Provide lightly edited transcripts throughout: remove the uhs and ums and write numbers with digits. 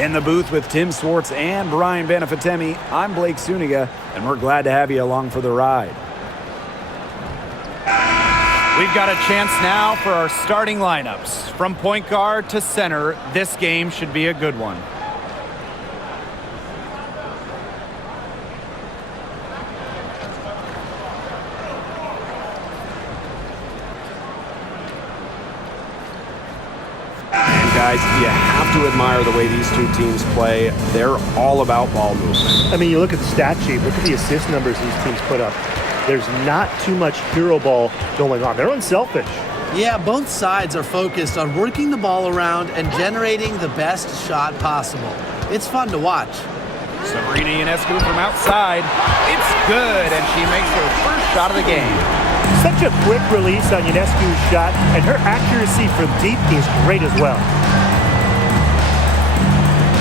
In the booth with Tim Swartz and Brian Banafitemi, I'm Blake Suniga, and we're glad to have you along for the ride. We've got a chance now for our starting lineups. From point guard to center, this game should be a good one. Guys, you have to admire the way these two teams play. They're all about ball movement. I mean, you look at the stat sheet, look at the assist numbers these teams put up. There's not too much hero ball going on. They're unselfish. Yeah, both sides are focused on working the ball around and generating the best shot possible. It's fun to watch. Sabrina Ionescu from outside. It's good, and she makes her first shot of the game. Such a quick release on Ionescu's shot, and her accuracy from deep is great as well.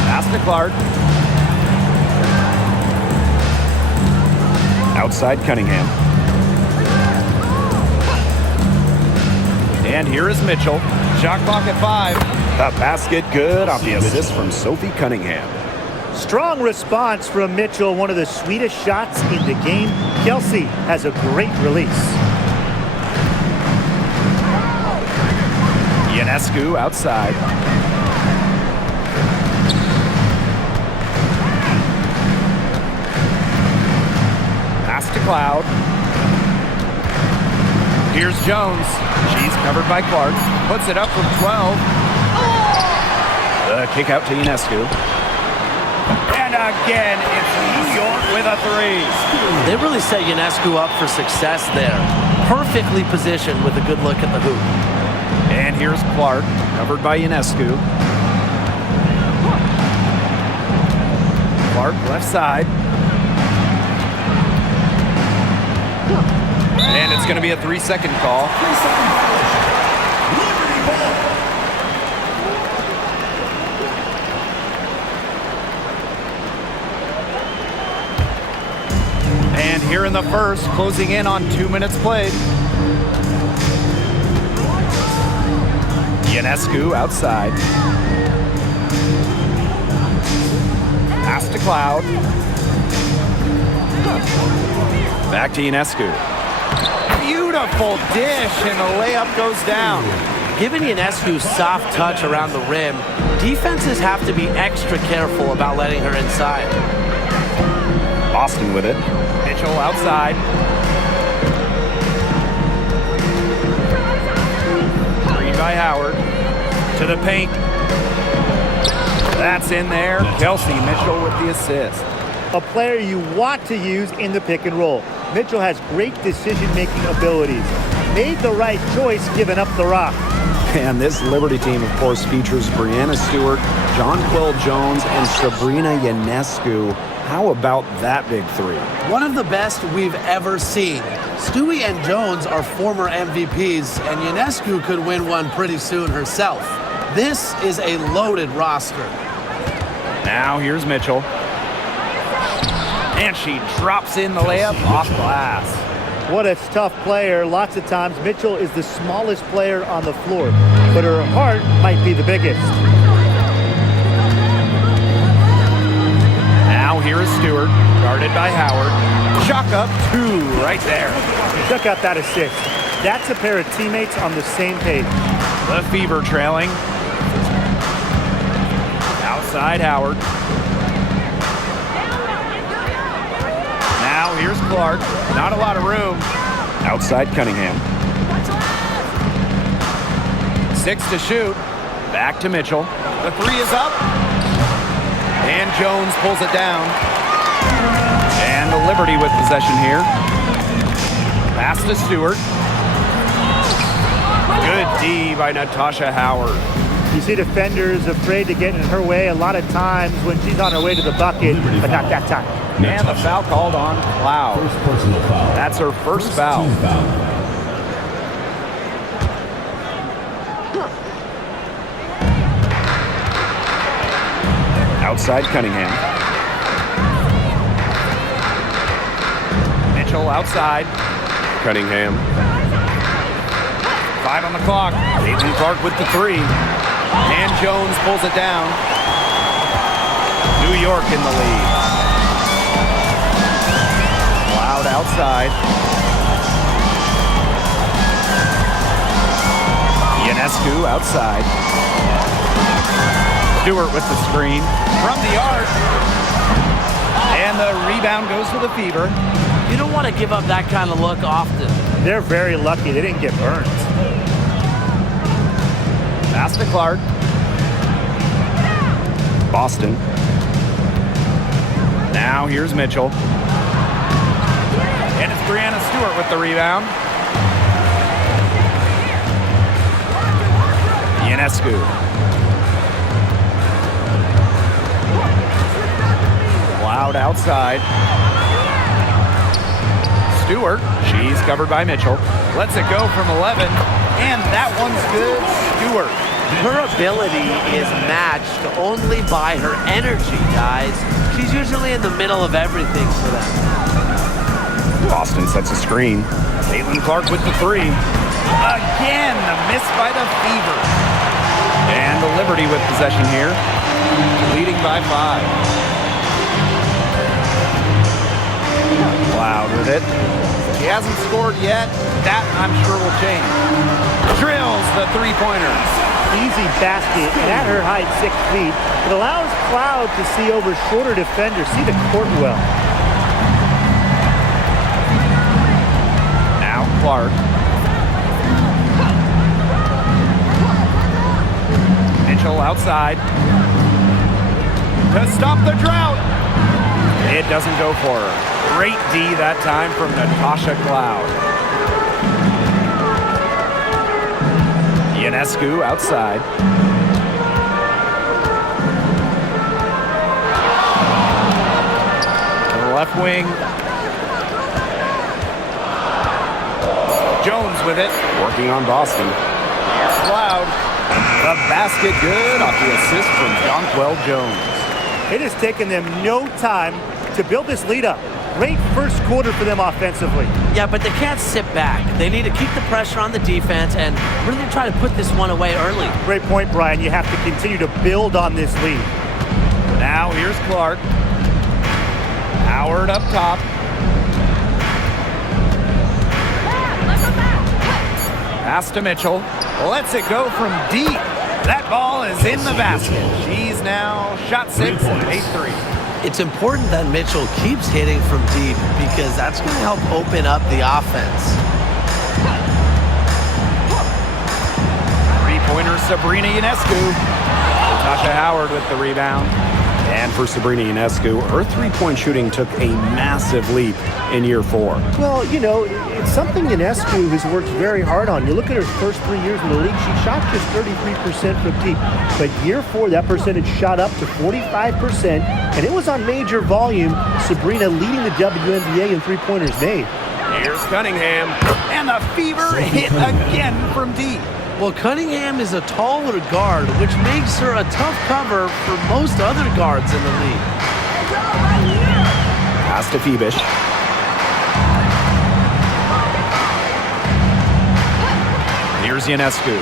Pass to Clark. Outside Cunningham. And here is Mitchell. Shot clock at 5. The basket good off the assist from Sophie Cunningham. Strong response from Mitchell, one of the sweetest shots in the game. Kelsey has a great release. Ionescu outside. Pass to Cloud. Here's Jones. She's covered by Clark. Puts it up from 12. The kick out to Ionescu. And again, it's New York with a 3. They really set Ionescu up for success there. Perfectly positioned with a good look at the hoop. And here's Clark, covered by Ionescu. Clark left side. And it's going to be a 3-second call. And here in the first, closing in on 2 minutes played. Ionescu outside. Pass to Cloud. Back to Ionescu. Beautiful dish, and the layup goes down. Given Ionescu's soft touch around the rim, defenses have to be extra careful about letting her inside. Boston with it. Mitchell outside. Screen by Howard. To the paint. That's in there. Kelsey Mitchell with the assist. A player you want to use in the pick and roll. Mitchell has great decision-making abilities. Made the right choice giving up the rock. And this Liberty team, of course, features Brianna Stewart, Jonquel Jones, and Sabrina Ionescu. How about that big 3? One of the best we've ever seen. Stewie and Jones are former MVPs, and Ionescu could win one pretty soon herself. This is a loaded roster. Now here's Mitchell. And she drops in the layup off glass. What a tough player. Lots of times Mitchell is the smallest player on the floor, but her heart might be the biggest. Now here is Stewart, guarded by Howard. Chuck up 2 right there. Check out that assist. That's a pair of teammates on the same page. The Fever trailing. Outside Howard. Now here's Clark. Not a lot of room. Outside Cunningham. 6 to shoot. Back to Mitchell. The 3 is up. And Jones pulls it down. And the Liberty with possession here. Pass to Stewart. Good D by Natasha Howard. You see defenders afraid to get in her way a lot of times when she's on her way to the bucket, but not that time. And the foul called on Cloud. First personal foul. That's her first foul. Team foul. Outside Cunningham. Mitchell outside. Cunningham. 5 on the clock. Caitlin Clark with the 3. And Jones pulls it down. New York in the lead. Cloud outside. Ionescu outside. Stewart with the screen from the arc. And the rebound goes to the Fever. You don't want to give up that kind of look often. They're very lucky they didn't get burned. Pass to Clark. Boston. Now here's Mitchell. And it's Brianna Stewart with the rebound. Ionescu. Loud outside. Stewart. She's covered by Mitchell. Lets it go from 11. And that one's good. Stewart. Her ability is matched only by her energy, guys. She's usually in the middle of everything for them. Boston sets a screen. Caitlin-Clark with the three. Again, the miss by the Fever. And the Liberty with possession here, leading by 5. Loud with it. He hasn't scored yet. That, I'm sure, will change. Drills the three-pointers. Easy basket, and at her height, 6 feet, it allows Cloud to see over shorter defenders, see the court well. Now Clark. Mitchell outside. To stop the drought. It doesn't go for her. Great D that time from Natasha Cloud. Ionescu outside. To the left wing. Jones with it. Working on Boston. Here's Cloud. The basket good off the assist from Jonquel Jones. It has taken them no time to build this lead up. Great first quarter for them offensively. Yeah, but they can't sit back. They need to keep the pressure on the defense and really try to put this one away early. Great point, Brian. You have to continue to build on this lead. Now here's Clark. Howard up top. Pass to Mitchell. Lets it go from deep. That ball is in the basket. She's now shot 6 and made 3. It's important that Mitchell keeps hitting from deep because that's going to help open up the offense. Three-pointer Sabrina Ionescu. Natasha Howard with the rebound. And for Sabrina Ionescu, her three-point shooting took a massive leap in year 4. Well, you know, it's something Ionescu has worked very hard on. You look at her first 3 years in the league, she shot just 33% from deep. But year 4, that percentage shot up to 45%, and it was on major volume. Sabrina leading the WNBA in three-pointers made. Here's Cunningham, and the Fever hit again from deep. Well, Cunningham is a taller guard, which makes her a tough cover for most other guards in the league. Pass to Phoebish. Here's Ionescu.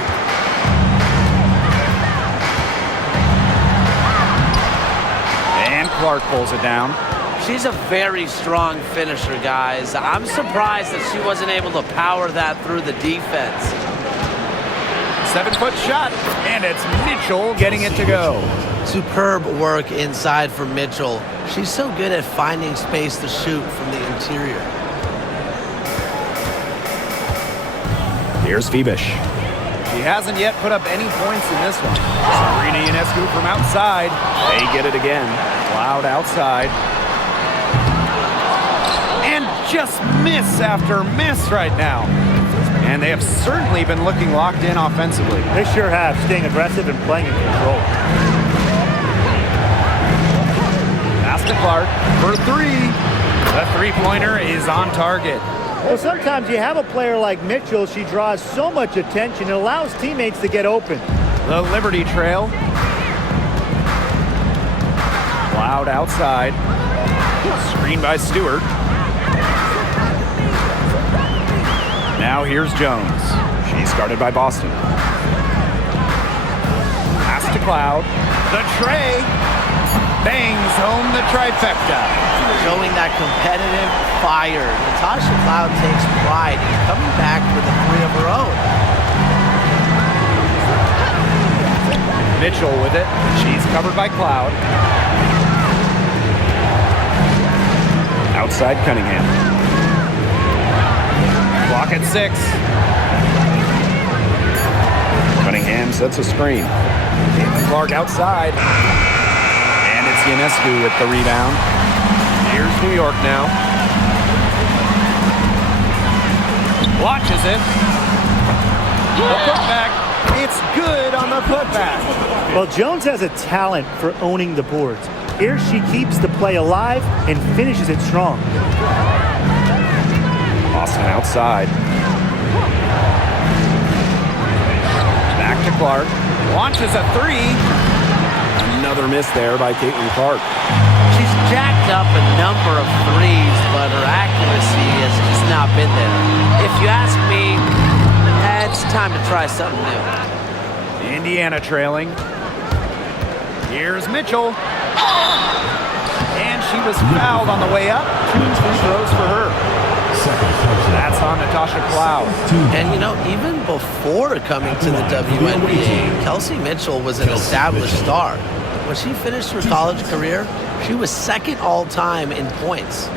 And Clark pulls it down. She's a very strong finisher, guys. I'm surprised that she wasn't able to power that through the defense. 7-foot shot, and it's Mitchell getting it to go. Superb work inside for Mitchell. She's so good at finding space to shoot from the interior. Here's Phoebish. She hasn't yet put up any points in this one. Sabrina Ionescu from outside. They get it again. Loud outside. And just miss after miss right now. And they have certainly been looking locked in offensively. They sure have, staying aggressive and playing in control. Pass to Clark for 3. The three-pointer is on target. Well, sometimes you have a player like Mitchell. She draws so much attention. It allows teammates to get open. The Liberty trail. Loud outside. Screen by Stewart. Now here's Jones. She's guarded by Boston. Pass to Cloud. The tray. Bangs home the trifecta. Showing that competitive fire. Natasha Cloud takes pride in coming back with a 3 of her own. Mitchell with it. She's covered by Cloud. Outside Cunningham. Clock at 6. Cunningham sets a screen. Clark outside. And it's Ionescu with the rebound. Here's New York now. Launches it. The putback. It's good on the putback. Well, Jones has a talent for owning the boards. Here she keeps the play alive and finishes it strong. Austin outside. Back to Clark. Launches a 3. Another miss there by Caitlin Clark. She's jacked up a number of threes, but her accuracy has just not been there. If you ask me, it's time to try something new. Indiana trailing. Here's Mitchell. And she was fouled on the way up. 2 free throws for her. That's on Natasha Cloud. And you know, even before coming to the WNBA, Kelsey Mitchell was an established star. When she finished her college career, she was second all-time in points.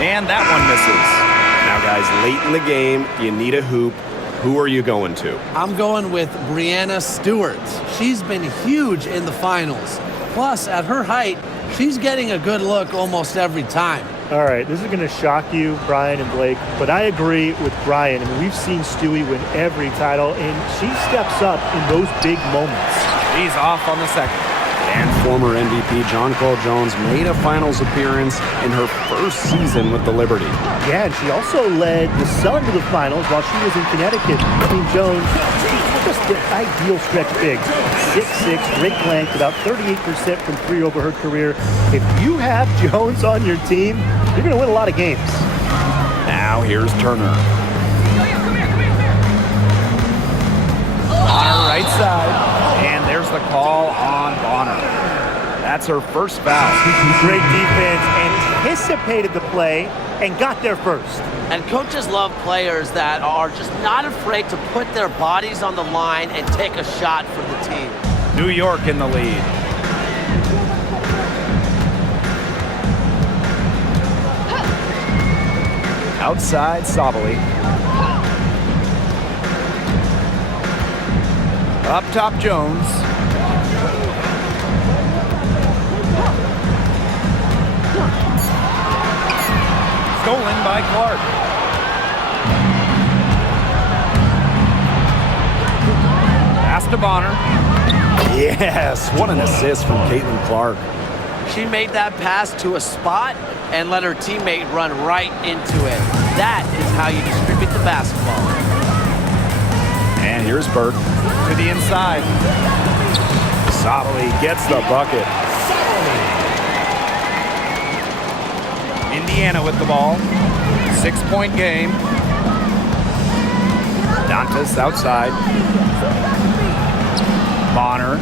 And that one misses. Now, guys, late in the game, you need a hoop. Who are you going to? I'm going with Breanna Stewart. She's been huge in the finals. Plus, at her height, she's getting a good look almost every time. All right, this is going to shock you, Brian and Blake, but I agree with Brian. I mean, we've seen Stewie win every title, and she steps up in those big moments. He's off on the second. And former MVP Jonquel Jones made a finals appearance in her first season with the Liberty. Yeah, and she also led the Sun to the finals while she was in Connecticut. Team Jones, just the ideal stretch big. 6'6", great length, about 38% from 3 over her career. If you have Jones on your team, you're going to win a lot of games. Now here's Turner. On her right side. And there's the call on Bonner. That's her first foul. Great defense, anticipated the play, and got there first. And coaches love players that are just not afraid to put their bodies on the line and take a shot for the team. New York in the lead. Outside Sabali. Up top Jones. Stolen by Clark. Pass to Bonner. Yes, what an assist from Caitlin Clark. She made that pass to a spot and let her teammate run right into it. That is how you distribute the basketball. And here's Burke. To the inside. Sabali gets the bucket. Indiana with the ball. 6-point game. Dantas outside. Bonner.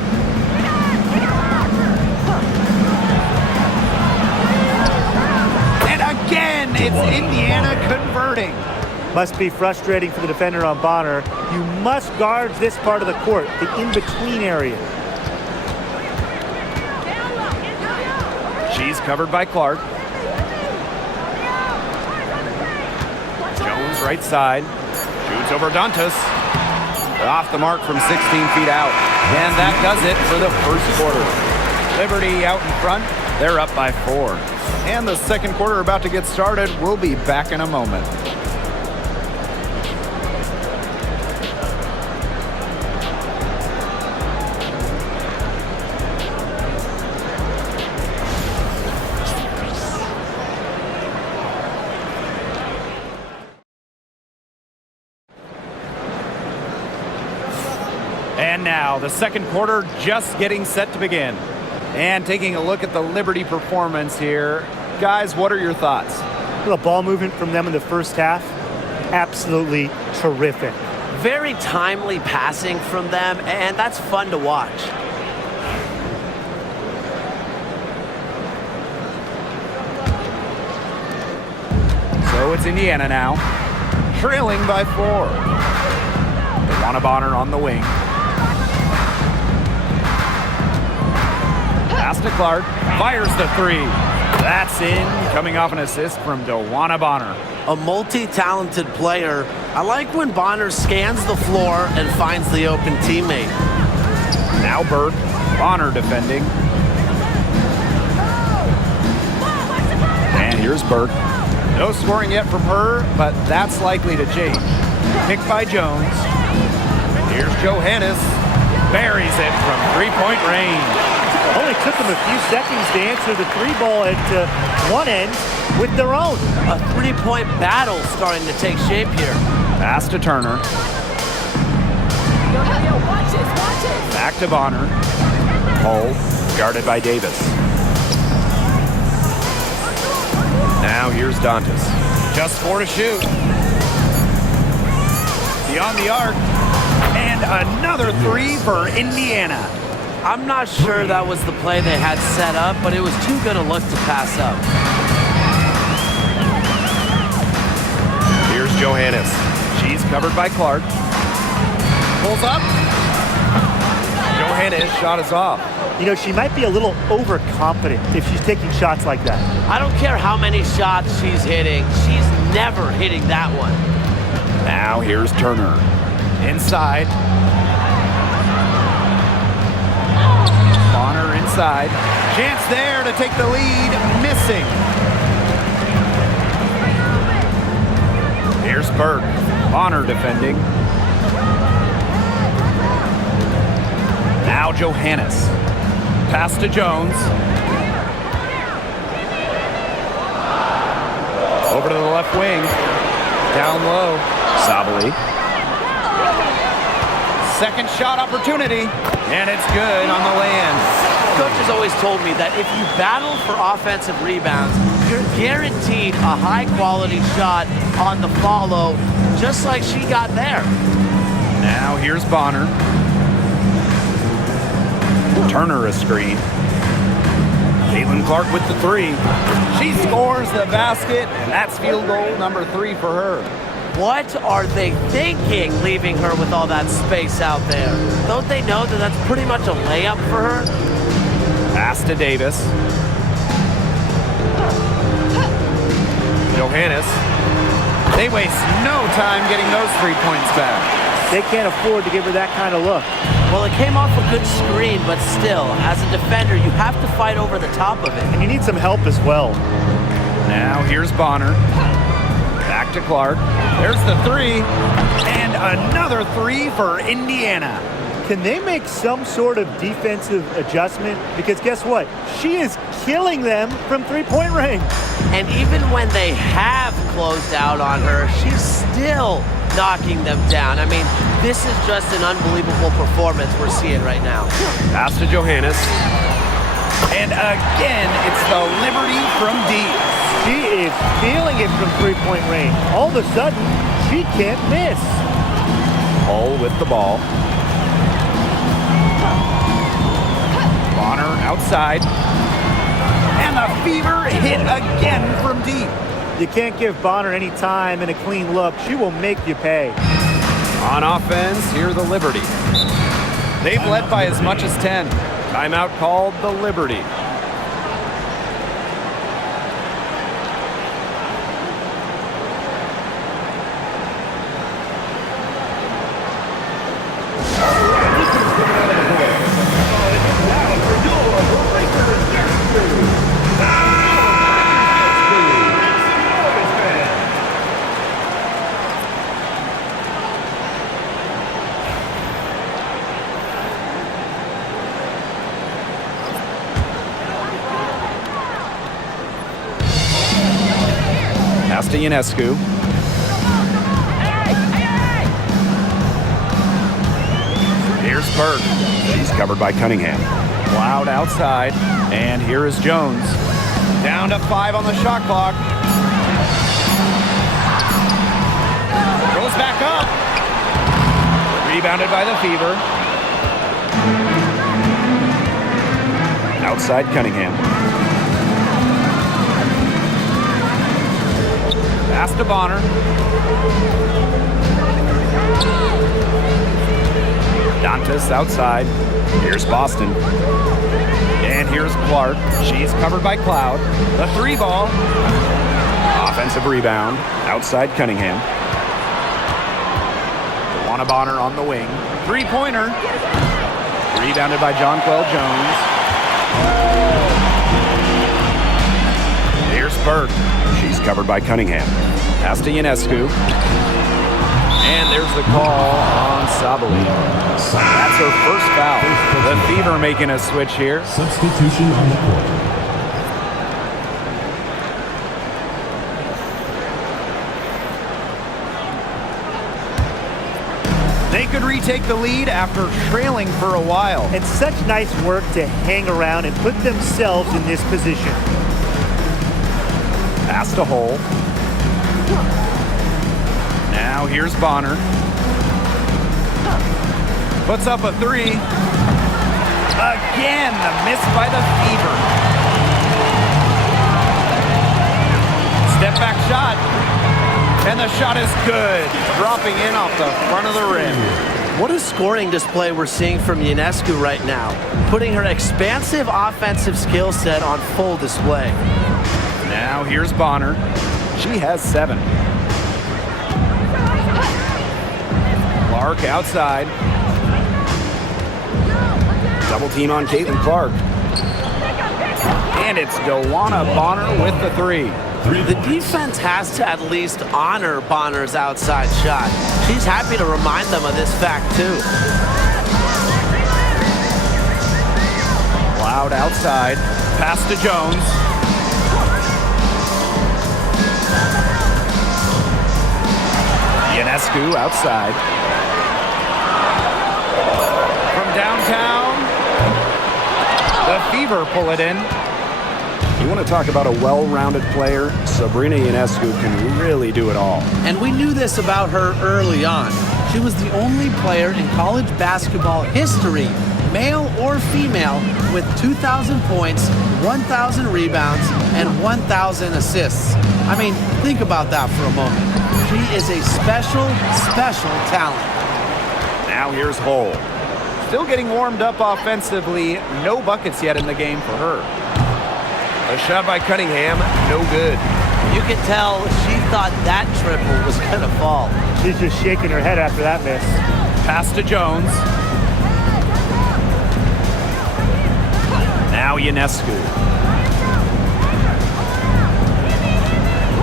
And again, it's Indiana converting. Must be frustrating for the defender on Bonner. You must guard this part of the court, the in-between area. She's covered by Clark. Jones right side. Shoots over Dantas. Off the mark from 16 feet out. And that does it for the first quarter. Liberty out in front. They're up by 4. And the second quarter about to get started. We'll be back in a moment. And now the second quarter just getting set to begin. And taking a look at the Liberty performance here. Guys, what are your thoughts? The ball movement from them in the first half, absolutely terrific. Very timely passing from them, and that's fun to watch. So it's Indiana now, trailing by 4. Bonner on the wing. Pass to Clark, fires the 3. That's in, coming off an assist from DeWanna Bonner. A multi-talented player. I like when Bonner scans the floor and finds the open teammate. Now Burke, Bonner defending. And here's Burke. No scoring yet from her, but that's likely to change. Picked by Jones. Here's Johannes. Buries it from three-point range. Only took them a few seconds to answer the 3-ball at one end with their own. A three-point battle starting to take shape here. Pass to Turner. Back to Bonner. Hull, guarded by Davis. Now here's Dantas. Just 4 to shoot. Beyond the arc. And another 3 for Indiana. I'm not sure that was the play they had set up, but it was too good a look to pass up. Here's Johannes. She's covered by Clark. Pulls up. Johannes' shot is off. You know, she might be a little overconfident if she's taking shots like that. I don't care how many shots she's hitting. She's never hitting that one. Now here's Turner. Inside. Bonner inside. Chance there to take the lead. Missing. Here's Burke. Bonner defending. Now Johannes. Pass to Jones. Over to the left wing. Down low. Sabali. Second shot opportunity. And it's good on the land. Coach has always told me that if you battle for offensive rebounds, you're guaranteed a high-quality shot on the follow, just like she got there. Now here's Bonner. Turner a screen. CaitlinClark with the 3. She scores the basket, and that's field goal number 3 for her. What are they thinking, leaving her with all that space out there? Don't they know that that's pretty much a layup for her? Pass to Davis. Johannes. They waste no time getting those 3 points back. They can't afford to give her that kind of look. Well, it came off a good screen, but still, as a defender, you have to fight over the top of it. And you need some help as well. Now here's Bonner. Back to Clark. There's the 3. And another 3 for Indiana. Can they make some sort of defensive adjustment? Because guess what? She is killing them from three-point range. And even when they have closed out on her, she's still knocking them down. I mean, this is just an unbelievable performance we're seeing right now. Pass to Johannes. And again, it's the Liberty from deep. She is feeling it from three-point range. All of a sudden, she can't miss. Hull with the ball. Bonner outside. And the fever hit again from deep. You can't give Bonner any time and a clean look. She will make you pay. On offense, here the Liberty. They've led by as much as 10. Timeout called the Liberty. Pass to Ionescu. Here's Burke. She's covered by Cunningham. Loud outside. And here is Jones. Down to 5 on the shot clock. back up. Rebounded by the Fever. Outside Cunningham. Pass to Bonner. Dantas outside. Here's Boston. And here's Clark. She's covered by Cloud. The 3 ball. Offensive rebound. Outside Cunningham. DeWanna Bonner on the wing. 3-pointer. Rebounded by Jonquel Jones. Here's Burke. She's covered by Cunningham. Pass to Ionescu. And there's the call on Sabali. That's her first foul. The Fever making a switch here. Substitution on the court. They could retake the lead after trailing for a while. And such nice work to hang around and put themselves in this position. Pass to Hole. Now here's Bonner. Puts up a 3. Again, the miss by the Fever. Step back shot. And the shot is good. Dropping in off the front of the rim. What a scoring display we're seeing from Ionescu right now, putting her expansive offensive skill set on full display. Now here's Bonner. She has 7. Clark outside. Double team on Caitlin Clark. And it's DeWanna Bonner with the 3. The defense has to at least honor Bonner's outside shot. She's happy to remind them of this fact, too. Loud outside. Pass to Jones. Ionescu outside. From downtown, the Fever pull it in. You want to talk about a well-rounded player? Sabrina Ionescu can really do it all. And we knew this about her early on. She was the only player in college basketball history, male or female, with 2,000 points, 1,000 rebounds, and 1,000 assists. I mean, think about that for a moment. She is a special, special talent. Now here's Hole. Still getting warmed up offensively. No buckets yet in the game for her. A shot by Cunningham, no good. You can tell she thought that triple was going to fall. She's just shaking her head after that miss. Pass to Jones. Now Ionescu.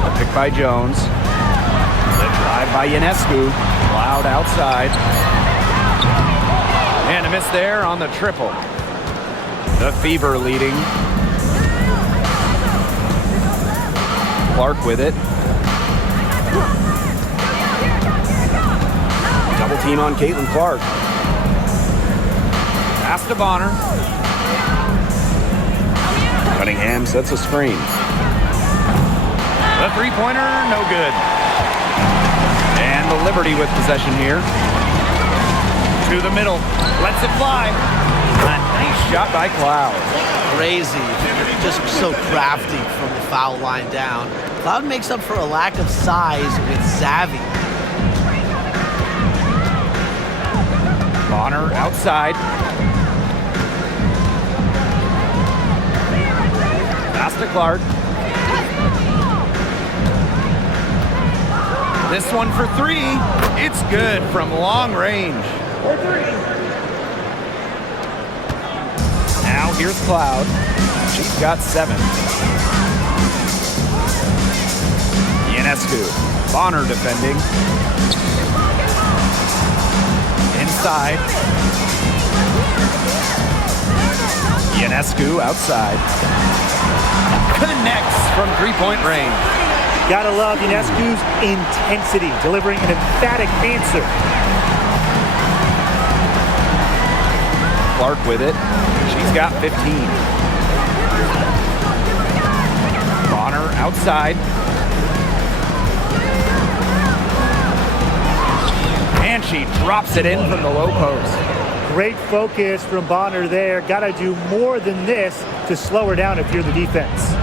The pick by Jones. The drive by Ionescu. Loud outside. And a miss there on the triple. The Fever leading. Clark with it. Double team on Caitlin Clark. Pass to Bonner. Cunningham sets a screen. The 3-pointer, no good. And the Liberty with possession here. To the middle. Lets it fly. A nice shot by Cloud. Crazy. Just so crafty from the foul line down. Cloud makes up for a lack of size with savvy. Bonner outside. Pass to Clark. This one for 3. It's good from long range. Now here's Cloud. She's got 7. Ionescu. Bonner defending. Inside. Ionescu outside. Connects from 3-point range. Gotta love Ionescu's intensity, delivering an emphatic answer. Clark with it. She's got 15. Bonner outside. And she drops it in from the low post. Great focus from Bonner there. Got to do more than this to slow her down if you're the defense.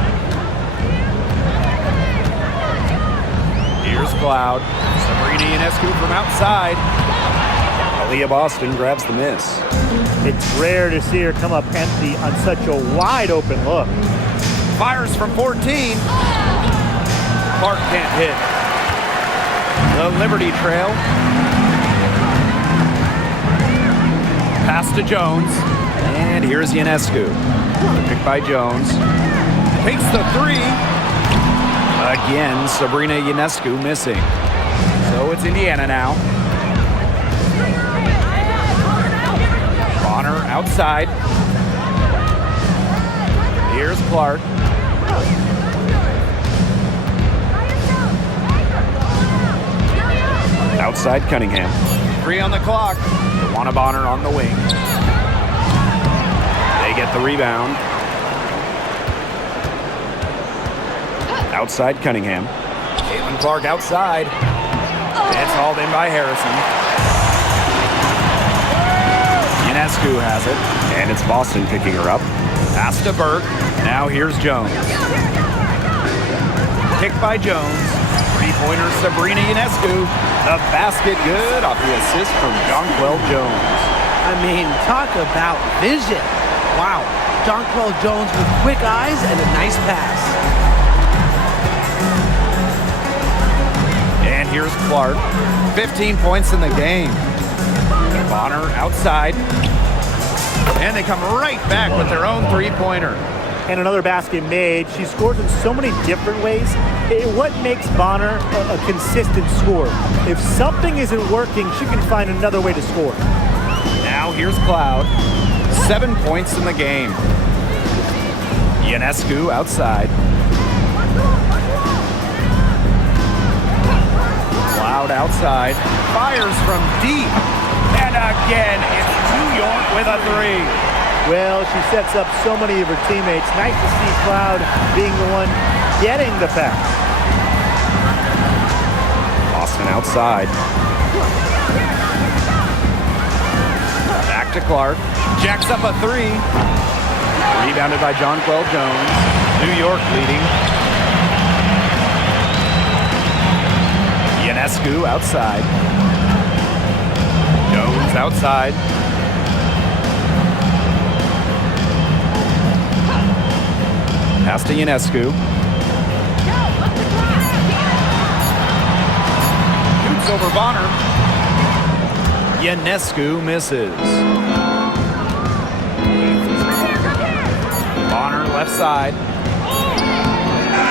Here's Cloud. Sabrina Ionescu from outside. Aaliyah Boston grabs the miss. It's rare to see her come up empty on such a wide open look. Fires from 14. Clark can't hit. The Liberty trail. Pass to Jones. And here's Ionescu. Picked by Jones. Takes the three. Again, Sabrina Ionescu missing. So it's Indiana now. Bonner outside. Here's Clark. Outside Cunningham. 3 on the clock. DeWanna Bonner on the wing. They get the rebound. Outside Cunningham. Caitlin Clark outside. It's hauled in by Harrison. Ionescu has it. And it's Boston picking her up. Pass to Burke. Now here's Jones. Kicked by Jones. Three-pointer Sabrina Ionescu. The basket good off the assist from Jonquel Jones. I mean, talk about vision. Wow. Jonquel Jones with quick eyes and a nice pass. And here's Clark. 15 points in the game. Bonner outside. And they come right back with their own three-pointer. And another basket made. She scores in so many different ways. What makes Bonner a consistent scorer? If something isn't working, she can find another way to score. Now here's Cloud. 7 points in the game. Ionescu outside. Cloud outside. Fires from deep. And again, it's New York with a three. Well, she sets up so many of her teammates. Nice to see Cloud being the one getting the pass. Boston outside. Back to Clark. Jacks up a three. Rebounded by Jonquel Jones. New York leading. Ionescu outside. Jones outside. Pass to Ionescu. Shoots over Bonner. Ionescu misses. Bonner left side.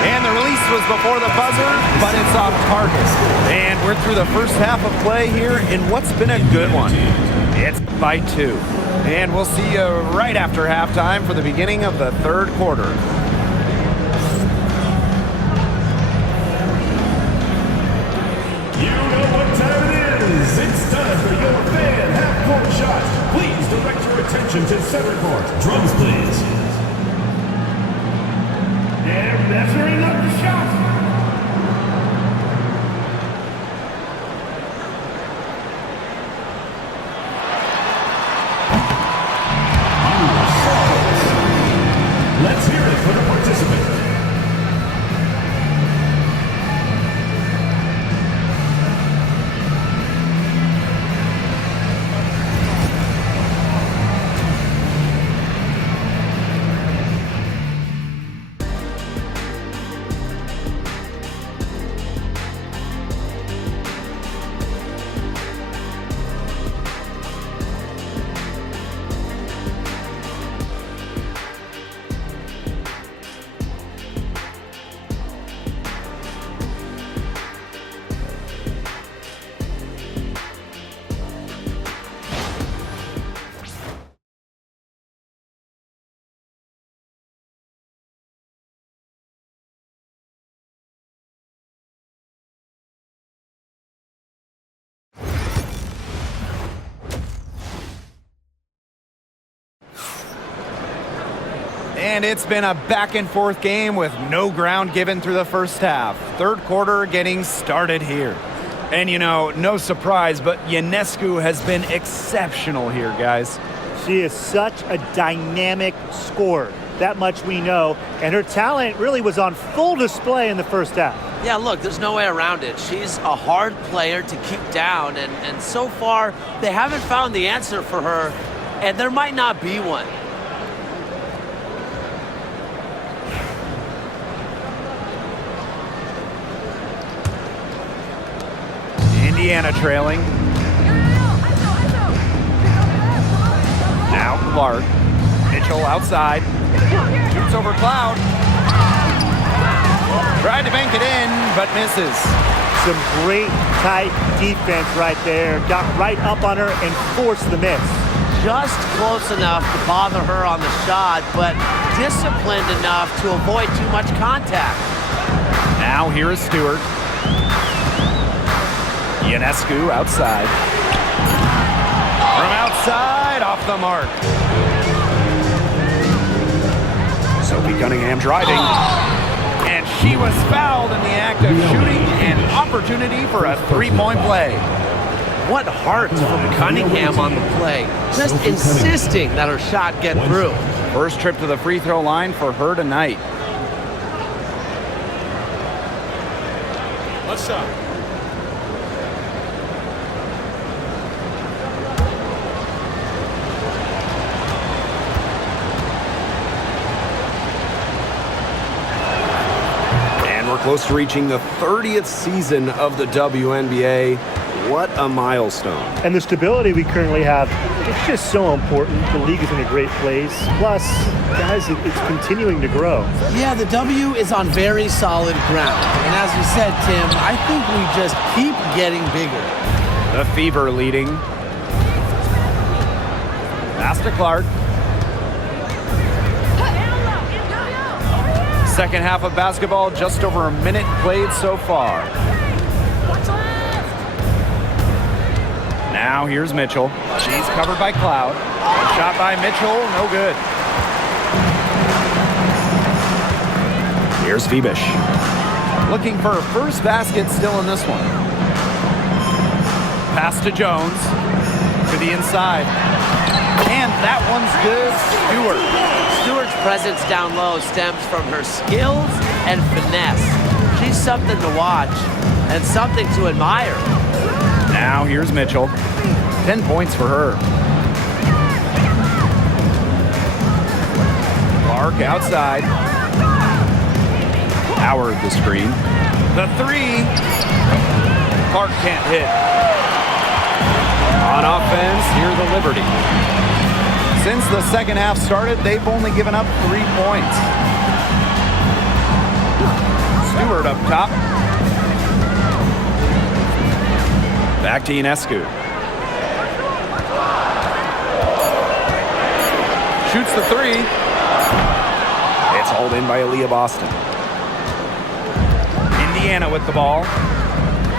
And the release was before the buzzer, but it's off target. And we're through the first half of play here in what's been a good one. It's by 2. And we'll see you right after halftime for the beginning of the third quarter. You know what time it is. It's time for your fan half-court shot. Please direct your attention to center court. Drums, please. They're measuring up the shot. Let's hear it for the participant. And it's been a back-and-forth game with no ground given through the first half. Third quarter getting started here. And, you know, no surprise, but Ionescu has been exceptional here, guys. She is such a dynamic scorer. That much we know. And her talent really was on full display in the first half. Yeah, look, there's no way around it. She's a hard player to keep down, and so far, they haven't found the answer for her, and there might not be one. Indiana trailing. Now Clark. Mitchell outside. Shoots over Cloud. Tried to bank it in, but misses. Some great tight defense right there. Got right up on her and forced the miss. Just close enough to bother her on the shot, but disciplined enough to avoid too much contact. Now here is Stewart. Ionescu outside. From outside, off the mark. Sophie Cunningham driving. And she was fouled in the act of shooting, an opportunity for a three-point play. What heart from Cunningham on the play. Just insisting that her shot get through. First trip to the free throw line for her tonight. Let's stop. We're close to reaching the 30th season of the WNBA. What a milestone. And the stability we currently have, it's just so important. The league is in a great place. Plus, guys, it's continuing to grow. Yeah, the W is on very solid ground. And as you said, Tim, I think we just keep getting bigger. The Fever leading. Pass to Clark. Second half of basketball, just over a minute played so far. Now here's Mitchell. She's covered by Cloud. Shot by Mitchell, no good. Here's Febish. Looking for her first basket still in this one. Pass to Jones. To the inside. And that one's good. Stewart's presence down low stems from her skills and finesse. She's something to watch and something to admire. Now here's Mitchell. 10 points for her. Clark outside. Howard the screen. The three. Clark can't hit. On offense, here's the Liberty. Since the second half started, they've only given up 3 points. Stewart up top. Back to Ionescu. Shoots the three. It's hauled in by Aaliyah Boston. Indiana with the ball.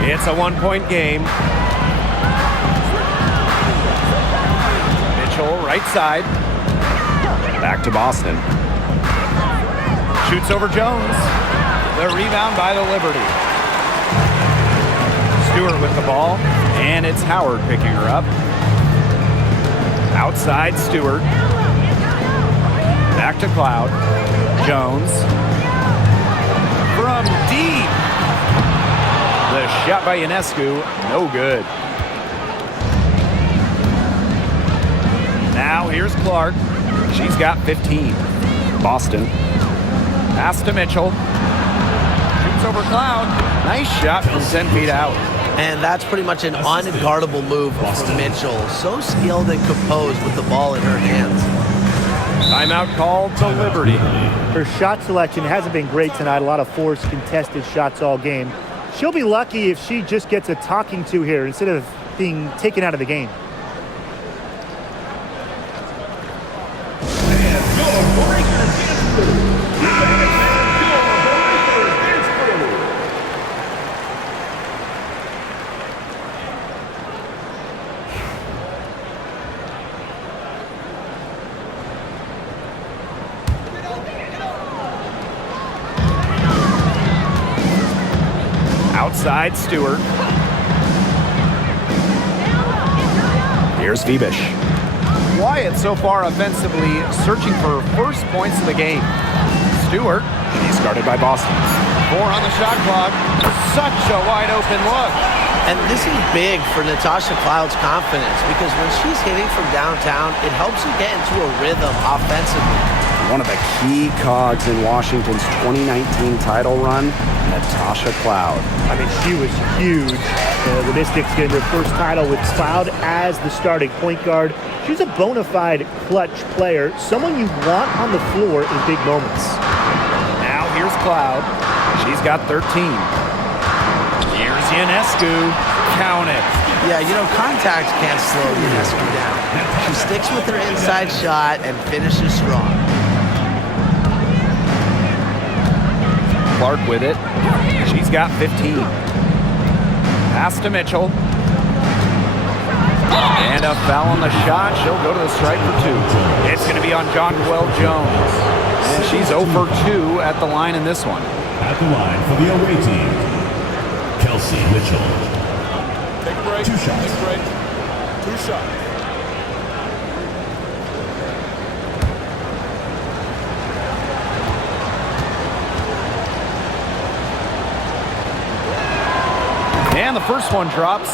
It's a 1-point game. Mitchell, right side. Back to Boston. Shoots over Jones. The rebound by the Liberty. Stewart with the ball, and it's Howard picking her up. Outside Stewart. Back to Cloud. Jones. From deep. The shot by Ionescu, no good. Now here's Clark. She's got 15. Boston. Pass to Mitchell. Shoots over Cloud. Nice shot from 10 feet out. And that's pretty much an unguardable move from Mitchell. So skilled and composed with the ball in her hands. Timeout called to Liberty. Her shot selection hasn't been great tonight. A lot of forced, contested shots all game. She'll be lucky if she just gets a talking to here instead of being taken out of the game. Outside Stewart. Here's Phoebish. Quiet so far offensively, searching for first points of the game. Stewart. He's guarded by Boston. 4 on the shot clock. Such a wide open look. And this is big for Natasha Cloud's confidence because when she's hitting from downtown, it helps you get into a rhythm offensively. One of the key cogs in Washington's 2019 title run, Natasha Cloud. I mean, she was huge. The Mystics getting their first title with Cloud as the starting point guard. She's a bona fide clutch player, someone you want on the floor in big moments. Now here's Cloud. She's got 13. Here's Ionescu. Count it. Yeah, you know, contact can't slow Ionescu down. She sticks with her inside shot and finishes strong. Clark with it. She's got 15. Pass to Mitchell. And a foul on the shot. She'll go to the stripe for 2. It's going to be on Jonquel Jones. And she's 0 for 2 at the line in this one. At the line for the away team, Kelsey Mitchell. Take a break. 2 shots. Take a break. 2 shots. And the first one drops.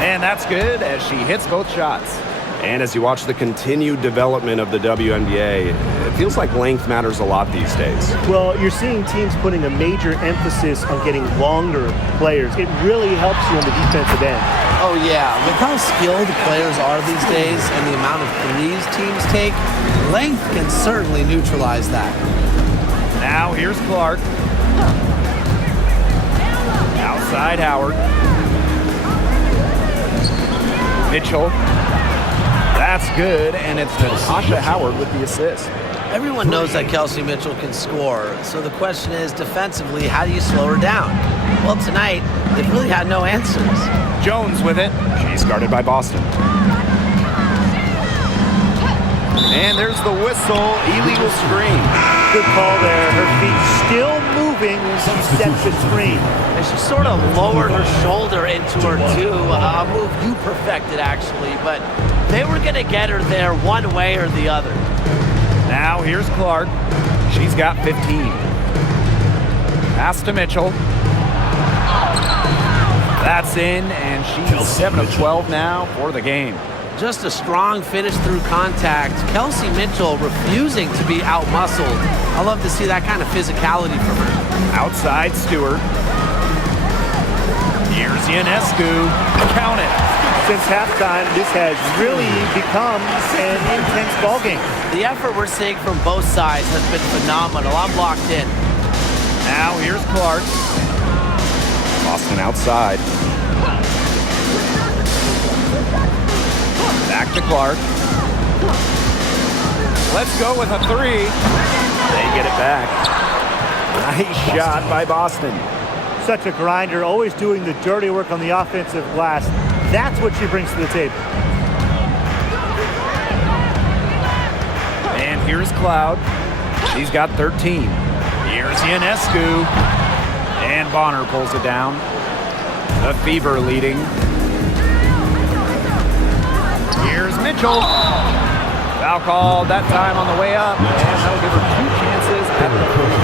And that's good as she hits both shots. And as you watch the continued development of the WNBA, it feels like length matters a lot these days. Well, you're seeing teams putting a major emphasis on getting longer players. It really helps you on the defensive end. Oh, yeah. With how skilled players are these days and the amount of threes teams take, length can certainly neutralize that. Now here's Clark. Outside Howard. Mitchell. That's good, and it's Natasha Howard with the assist. Everyone knows that Kelsey Mitchell can score, so the question is, defensively, how do you slow her down? Well, tonight, they've really had no answers. Jones with it. She's guarded by Boston. And there's the whistle. Illegal screen. Good call there. Her feet still moving when she sets the screen. And she sort of lowered her shoulder into her, too. A move you perfected, actually, but they were going to get her there one way or the other. Now here's Clark. She's got 15. Pass to Mitchell. That's in, and she's 7 of 12 now for the game. Just a strong finish through contact. Kelsey Mitchell refusing to be out-muscled. I love to see that kind of physicality from her. Outside Stewart. Here's Ionescu. Count it. Since halftime, this has really become an intense ballgame. The effort we're seeing from both sides has been phenomenal. I'm locked in. Now here's Clark. Boston outside. Back to Clark. Let's go with a 3. They get it back. Nice shot by Boston. Such a grinder, always doing the dirty work on the offensive glass. That's what she brings to the table. And here's Cloud. She's got 13. Here's Ionescu. And Bonner pulls it down. The Fever leading. Here's Mitchell. Foul called that time on the way up. And that'll give her 2 chances at the free.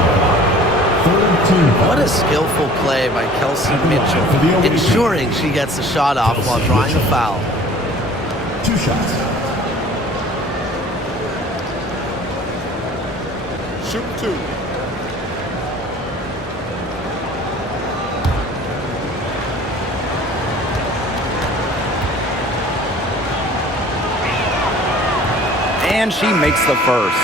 What a skillful play by Kelsey Mitchell, ensuring she gets the shot off while drawing a foul. 2 shots. Shoot 2. And she makes the first.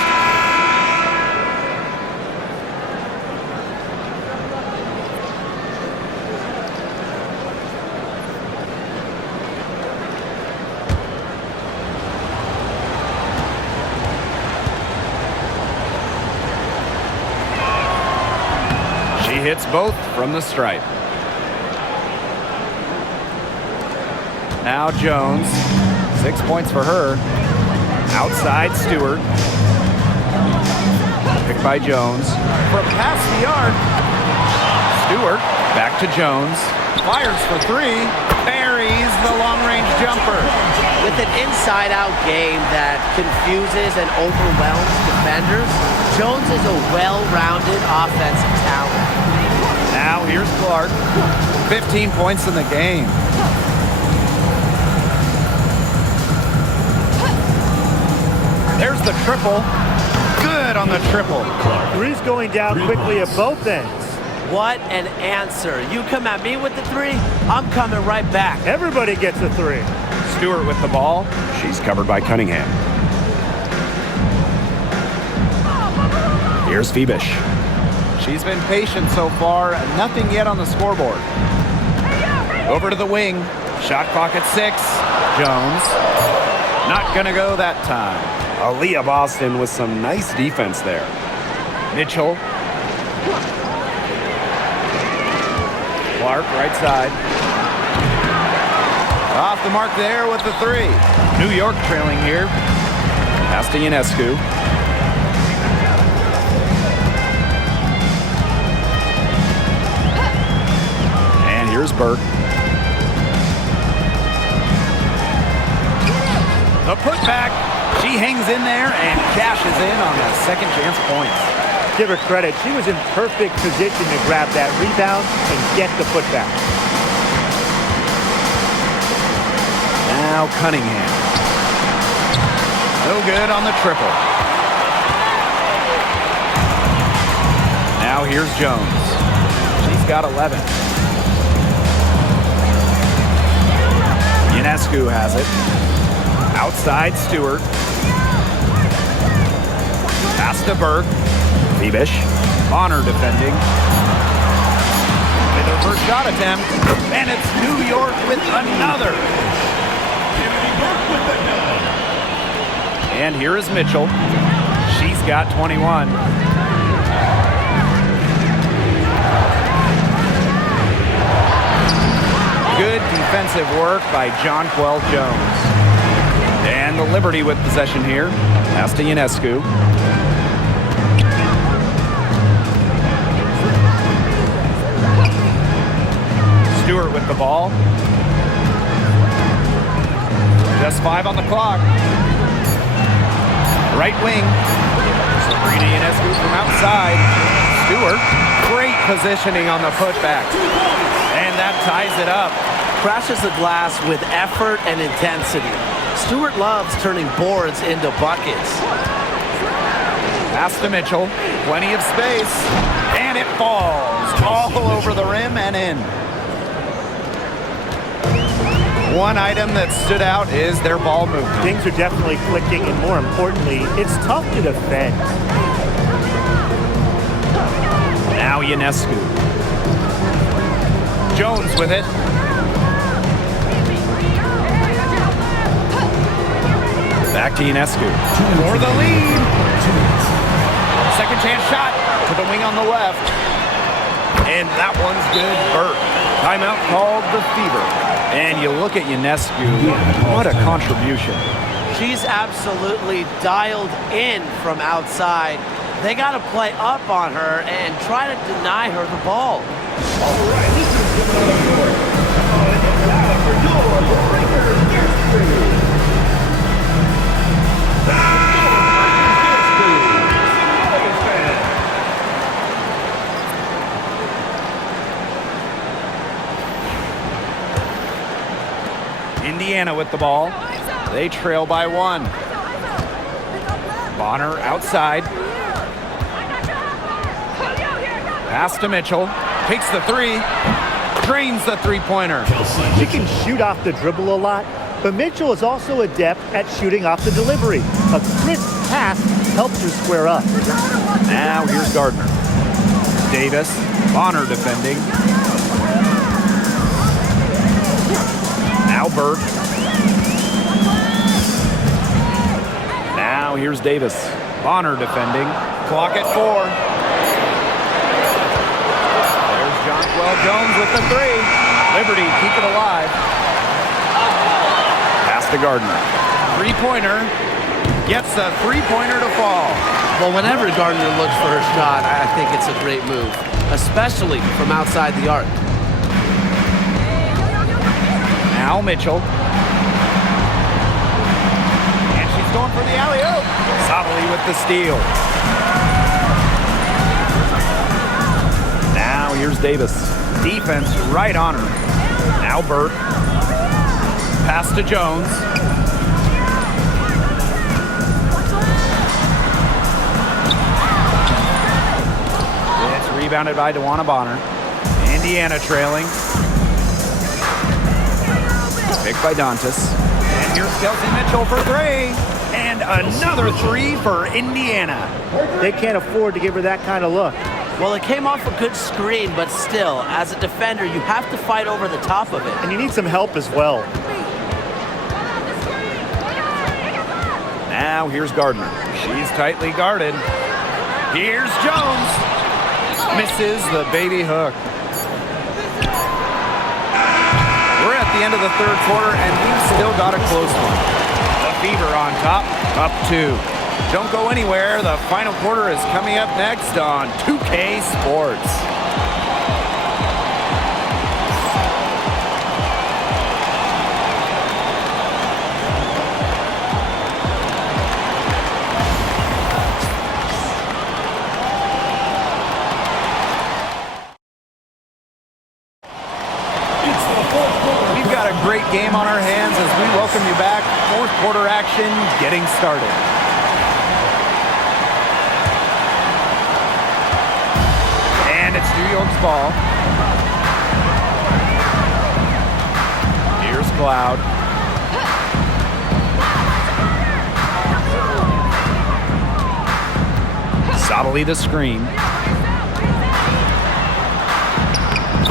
She hits both from the stripe. Now Jones. 6 points for her. Outside Stewart. Picked by Jones. From past the arc. Stewart back to Jones. Fires for three. Buries the long-range jumper. With an inside-out game that confuses and overwhelms defenders, Jones is a well-rounded offensive talent. Now here's Clark. 15 points in the game. There's the triple. Good on the triple. Three's going down quickly at both ends. What an answer. You come at me with the three, I'm coming right back. Everybody gets a three. Stewart with the ball. She's covered by Cunningham. Here's Phoebish. She's been patient so far. Nothing yet on the scoreboard. Over to the wing. Shot clock at 6. Jones. Not going to go that time. Aaliyah Boston with some nice defense there. Mitchell. Clark, right side. Off the mark there with the 3. New York trailing here. Pass to Ionescu. And here's Burke. The putback. She hangs in there and cashes in on that second chance points. Give her credit. She was in perfect position to grab that rebound and get the putback. Now Cunningham. No good on the triple. Now here's Jones. She's got 11. Ionescu has it. Outside Stewart. Pass to Burke. Phoebish. Bonner defending. With her first shot attempt. And it's New York with another. And here is Mitchell. She's got 21. Good defensive work by Jonquel Jones. And the Liberty with possession here. Pass to Ionescu. Stewart with the ball. Just 5 on the clock. Right wing. Sabrina Ionescu from outside. Stewart. Great positioning on the putback. And that ties it up. Crashes the glass with effort and intensity. Stewart loves turning boards into buckets. Pass to Mitchell. Plenty of space. And it falls all over the rim and in. One item that stood out is their ball movement. Things are definitely clicking, and more importantly, it's tough to defend. Now Ionescu. Jones with it. Back to Ionescu. For the lead. Second chance shot to the wing on the left. And that one's good. Burke. Timeout called the Fever. And you look at Ionescu. What a contribution. She's absolutely dialed in from outside. They got to play up on her and try to deny her the ball. All right, this is New York. It's time for your breaker history. Indiana with the ball. They trail by 1. Bonner outside. Pass to Mitchell. Takes the 3. Drains the three-pointer. She can shoot off the dribble a lot, but Mitchell is also adept at shooting off the delivery. A crisp pass helps her square up. Now here's Gardner. Davis. Bonner defending. Now Burke. Now here's Davis. Bonner defending. Clock at 4. There's Jonquel Jones with the 3. Liberty keep it alive. to Gardner. Three-pointer. Gets the three-pointer to fall. Well, whenever Gardner looks for her shot, I think it's a great move, especially from outside the arc. Now Mitchell. And she's going for the alley-oop. Sabali with the steal. Now here's Davis. Defense right on her. Now Burt. Pass to Jones. It's rebounded by DeWanna Bonner. Indiana trailing. Picked by Dantas. And here's Kelsey Mitchell for three. And another three for Indiana. They can't afford to give her that kind of look. Well, it came off a good screen, but still, as a defender, you have to fight over the top of it. And you need some help as well. Now here's Gardner. She's tightly guarded. Here's Jones. Misses the baby hook. We're at the end of the third quarter, and we've still got a close one. The Fever on top, up 2. Don't go anywhere. The final quarter is coming up next on 2K Sports. We've got a great game on our hands as we welcome you back. Fourth quarter action getting started. And it's New York's ball. Here's Cloud. Sabali the screen.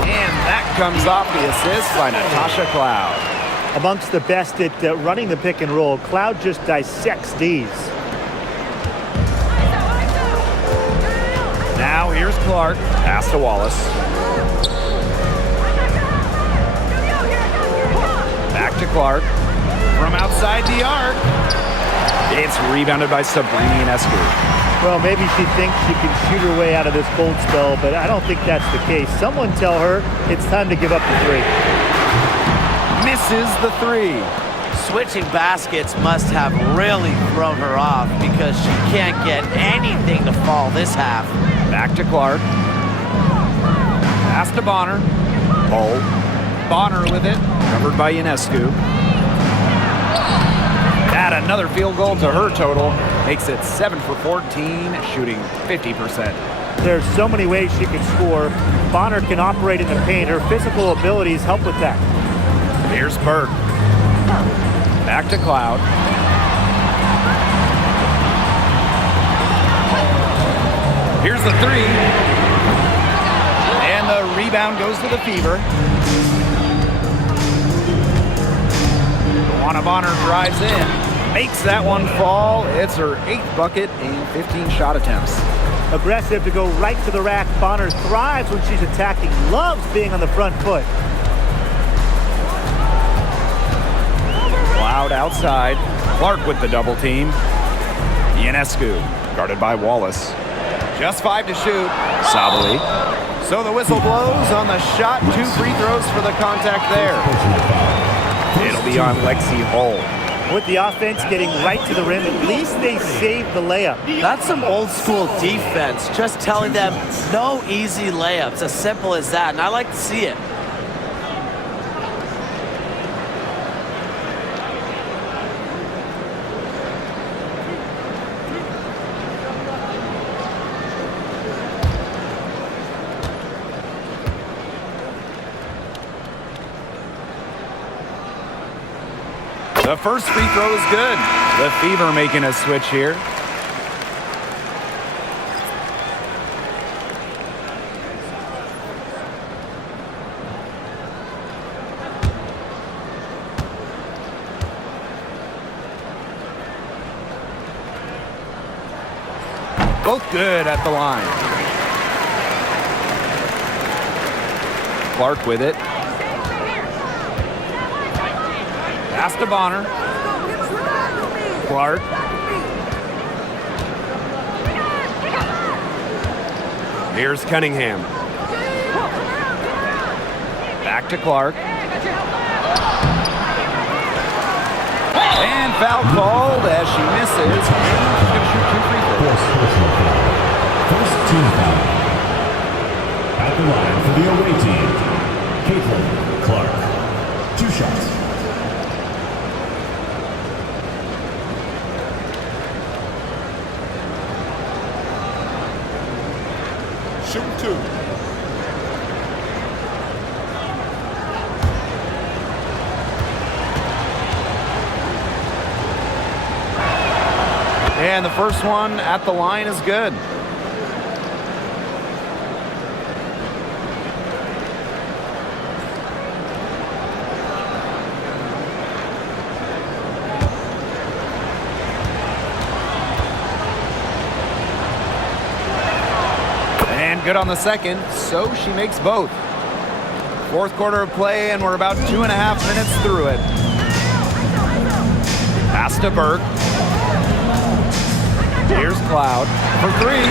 And that comes off the assist by Natasha Cloud. Amongst the best at running the pick and roll, Cloud just dissects these. Now here's Clark. Pass to Wallace. Back to Clark. From outside the arc. It's rebounded by Sabrina Ionescu. Well, maybe she thinks she can shoot her way out of this cold spell, but I don't think that's the case. Someone tell her it's time to give up the three. Misses the three. Switching baskets must have really thrown her off because she can't get anything to fall this half. Back to Clark. Pass to Bonner. Bull. Bonner with it. Covered by Ionescu. Add another field goal to her total. Makes it 7 for 14, shooting 50%. There's so many ways she can score. Bonner can operate in the paint. Her physical abilities help with that. Here's Burke. Back to Cloud. Here's the three. And the rebound goes to the Fever. DeWanna Bonner drives in. Makes that one fall. It's her 8th bucket in 15 shot attempts. Aggressive to go right to the rack. Bonner thrives when she's attacking. Loves being on the front foot. Cloud outside. Clark with the double team. Ionescu guarded by Wallace. Just 5 to shoot. Sabali. So the whistle blows on the shot. 2 free throws for the contact there. It'll be on Lexi Hull. With the offense getting right to the rim, at least they saved the layup. That's some old school defense, just telling them no easy layups, as simple as that, and I like to see it. The first free throw is good. The Fever making a switch here. Both good at the line. Clark with it. Pass to Bonner. Clark. Here's Cunningham. Back to Clark. And foul called as she misses. She's going to shoot 2 free throws. First team foul. At the line for the away team, Caitlin Clark. 2 shots. Shoot 2. And the first one at the line is good. And good on the second, so she makes both. Fourth quarter of play, and we're about 2.5 minutes through it. Pass to Burke. Here's Cloud for 3.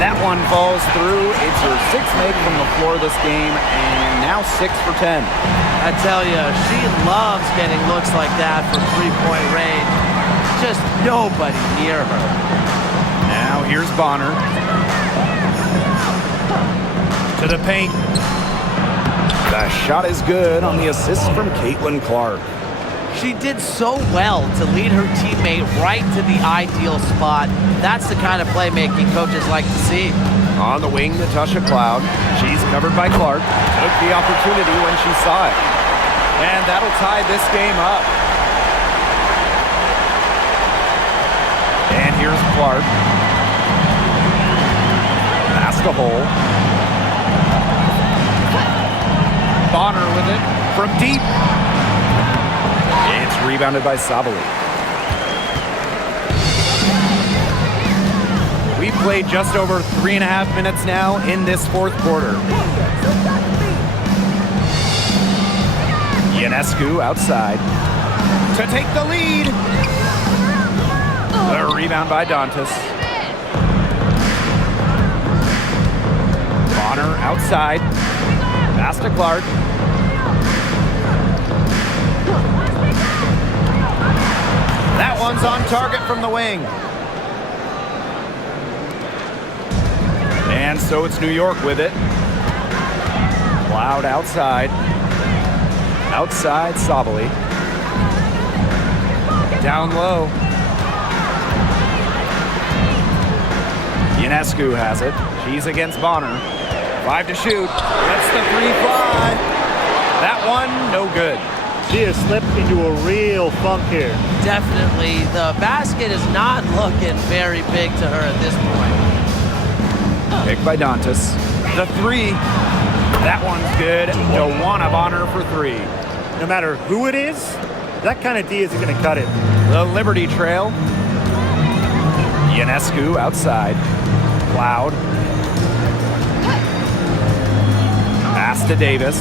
That one falls through. It's her 6th make from the floor this game, and now 6 for 10. I tell you, she loves getting looks like that from 3-point range. Just nobody near her. Now here's Bonner. To the paint. The shot is good on the assist from Caitlin Clark. She did so well to lead her teammate right to the ideal spot. That's the kind of playmaking coaches like to see. On the wing, Natasha Cloud. She's covered by Clark. Took the opportunity when she saw it. And that'll tie this game up. And here's Clark. Pass the hole. Bonner with it from deep. It's rebounded by Sabali. We've played just over 3.5 minutes now in this fourth quarter. Ionescu outside to take the lead. The rebound by Dantas. Bonner outside. Pass to Clark. That one's on target from the wing. And so it's New York with it. Cloud outside. Outside Sabali. Down low. Ionescu has it. She's against Bonner. 5 to shoot. Gets the 3 fly. That one, no good. She has slipped into a real funk here. Definitely. The basket is not looking very big to her at this point. Picked by Dantas. The 3. That one's good. DeWanna Bonner for 3. No matter who it is, that kind of D isn't going to cut it. The Liberty Trail. Ionescu outside. Cloud. Pass to Davis.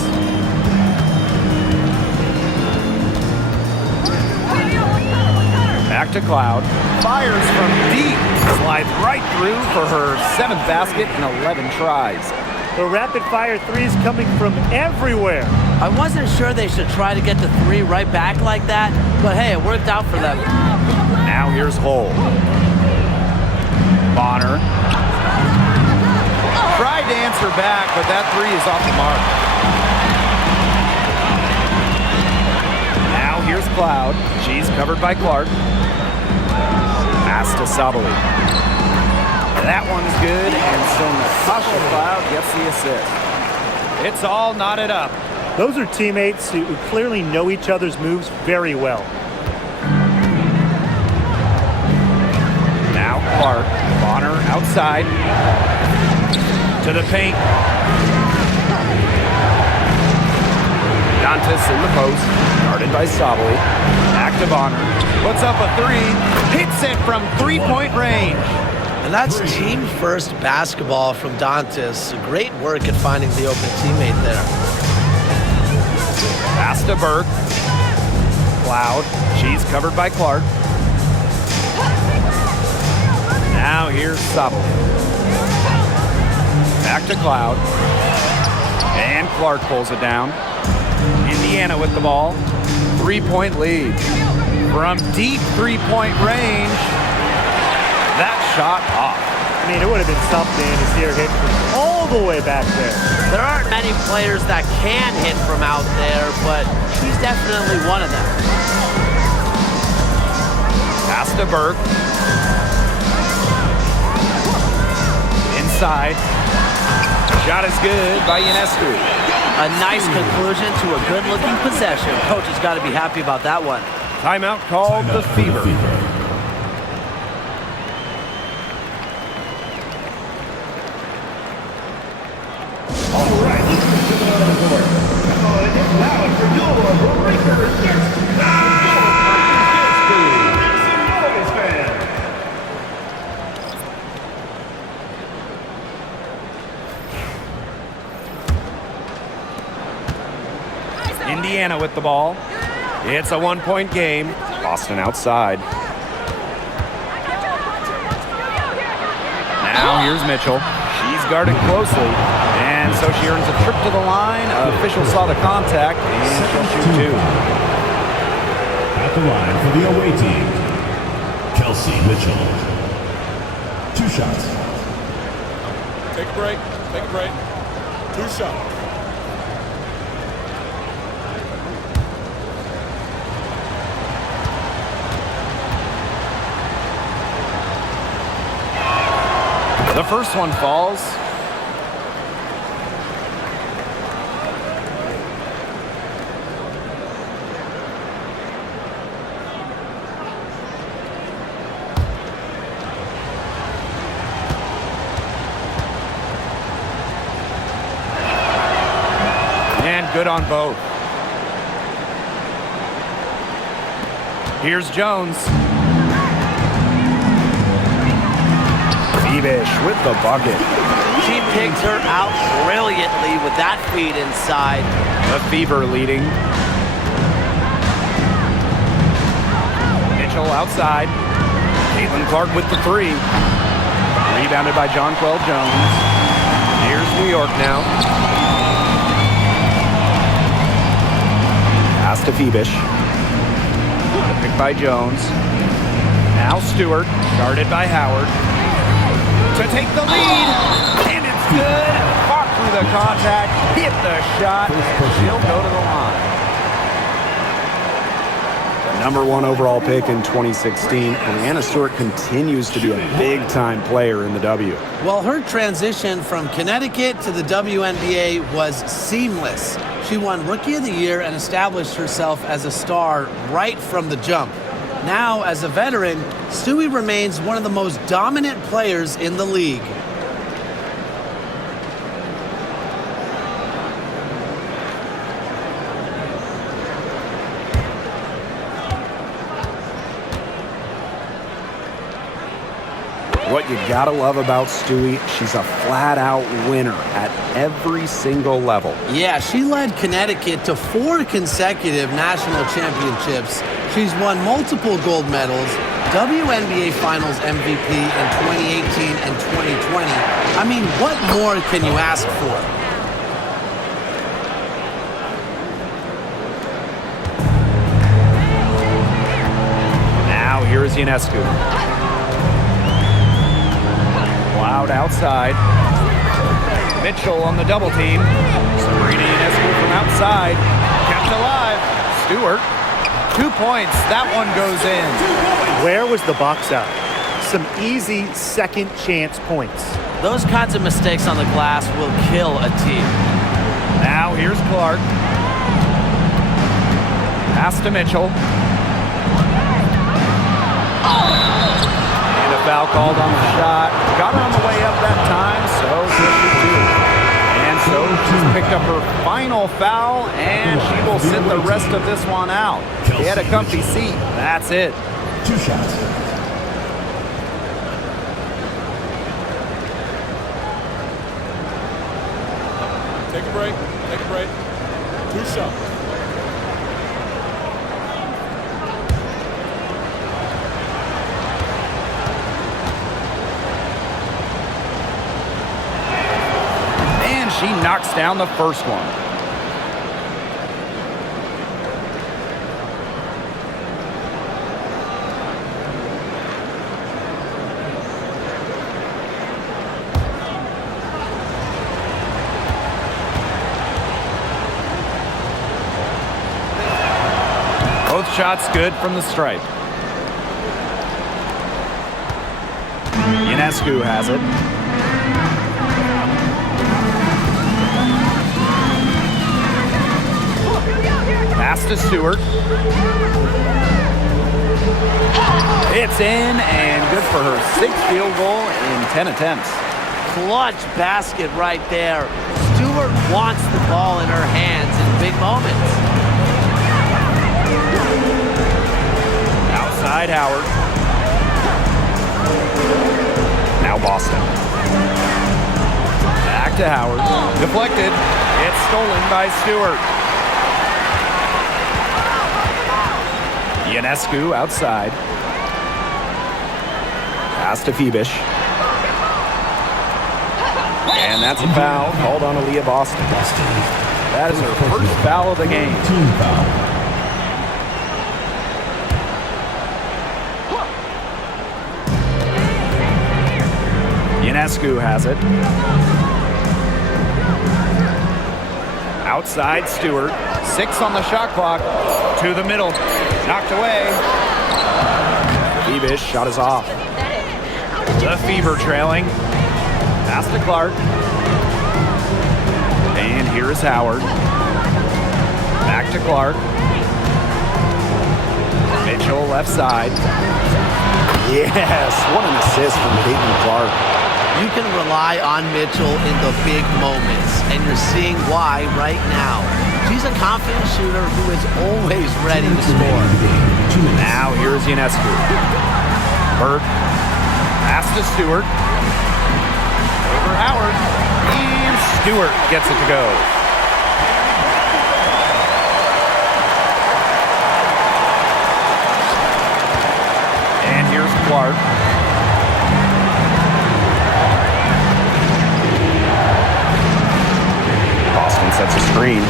Back to Cloud. Fires from deep. Slides right through for her 7th basket in 11 tries. The rapid-fire threes coming from everywhere. I wasn't sure they should try to get the 3 right back like that, but hey, it worked out for them. Now here's Hull. Bonner. Tried to answer back, but that 3 is off the mark. Now here's Cloud. She's covered by Clark. Pass to Sabali. That one's good, and so Natasha Cloud gets the assist. It's all knotted up. Those are teammates who clearly know each other's moves very well. Now Clark. Bonner outside. To the paint. Dantas in the post. Guarded by Sabali. Back to Bonner. Puts up a 3. Hits it from 3-point range. And that's team first basketball from Dantas. Great work at finding the open teammate there. Pass to Burke. Cloud. She's covered by Clark. Now here's Sobel. Back to Cloud. And Clark pulls it down. Indiana with the ball. 3-point lead. From deep three-point range. That shot off. I mean, it would have been something to see her hit from all the way back there. There aren't many players that can hit from out there, but she's definitely one of them. Pass to Burke. Inside. Shot is good by Ionescu. A nice conclusion to a good-looking possession. Coach has got to be happy about that one. Timeout called the Fever. All right, let's get to the other court. Come on, it's loud for your breaker against Indiana with the ball. It's a one-point game. Boston outside. Now here's Mitchell. She's guarded closely. And so she earns a trip to the line. Official saw the contact, and she'll shoot two. At the line for the away team, Kelsey Mitchell. 2 shots. Take a break. Take a break. 2 shots. The first one falls. And good on both. Here's Jones. Bebish with the bucket. She picked her out brilliantly with that feed inside. The Fever leading. Mitchell outside. Caitlin-Clark with the 3. Rebounded by Jonquel Jones. Here's New York now. Pass to Bebish. Picked by Jones. Now Stewart, guarded by Howard. To take the lead, and it's good. Fought through the contact, hit the shot, and she'll go to the line. The #1 overall pick in 2016, Brianna Stewart continues to be a big-time player in the W. Well, her transition from Connecticut to the WNBA was seamless. She won Rookie of the Year and established herself as a star right from the jump. Now, as a veteran, Stewie remains one of the most dominant players in the league. What you gotta love about Stewie, she's a flat-out winner at every single level. Yeah, she led Connecticut to 4 consecutive national championships. She's won multiple gold medals, WNBA Finals MVP in 2018 and 2020. I mean, what more can you ask for? Now here's Ionescu. Cloud outside. Mitchell on the double team. Sabrina Ionescu from outside. Kept alive. Stewart. 2 points. That one goes in. Where was the box out? Some easy second chance points. Those kinds of mistakes on the glass will kill a team. Now here's Clark. Pass to Mitchell. And a foul called on the shot. Got her on the way up that time, so she'll shoot two. And so she's picked up her final foul, and she will sit the rest of this one out. She had a comfy seat. That's it. 2 shots. Take a break. Take a break. 2 shots. knocks down the first one. Both shots good from the stripe. Ionescu has it. Pass to Stewart. It's in and good for her 6th field goal in 10 attempts. Clutch basket right there. Stewart wants the ball in her hands in big moments. Outside Howard. Now Boston. Back to Howard. Deflected. It's stolen by Stewart. Ionescu outside. Pass to Phoebish. And that's a foul called on Aaliyah Boston. That is her first foul of the game. Team foul. Ionescu has it. Outside Stewart. 6 on the shot clock. To the middle. Knocked away. Phoebish shot is off. The Fever trailing. Pass to Clark. And here is Howard. Back to Clark. Mitchell left side. Yes, what an assist from Caitlin Clark. You can rely on Mitchell in the big moments, and you're seeing why right now. She's a confident shooter who is always ready to score. Now here's Ionescu. Burke. Pass to Stewart. Over Howard. And Stewart gets it to go. And here's Clark. Boston sets a screen.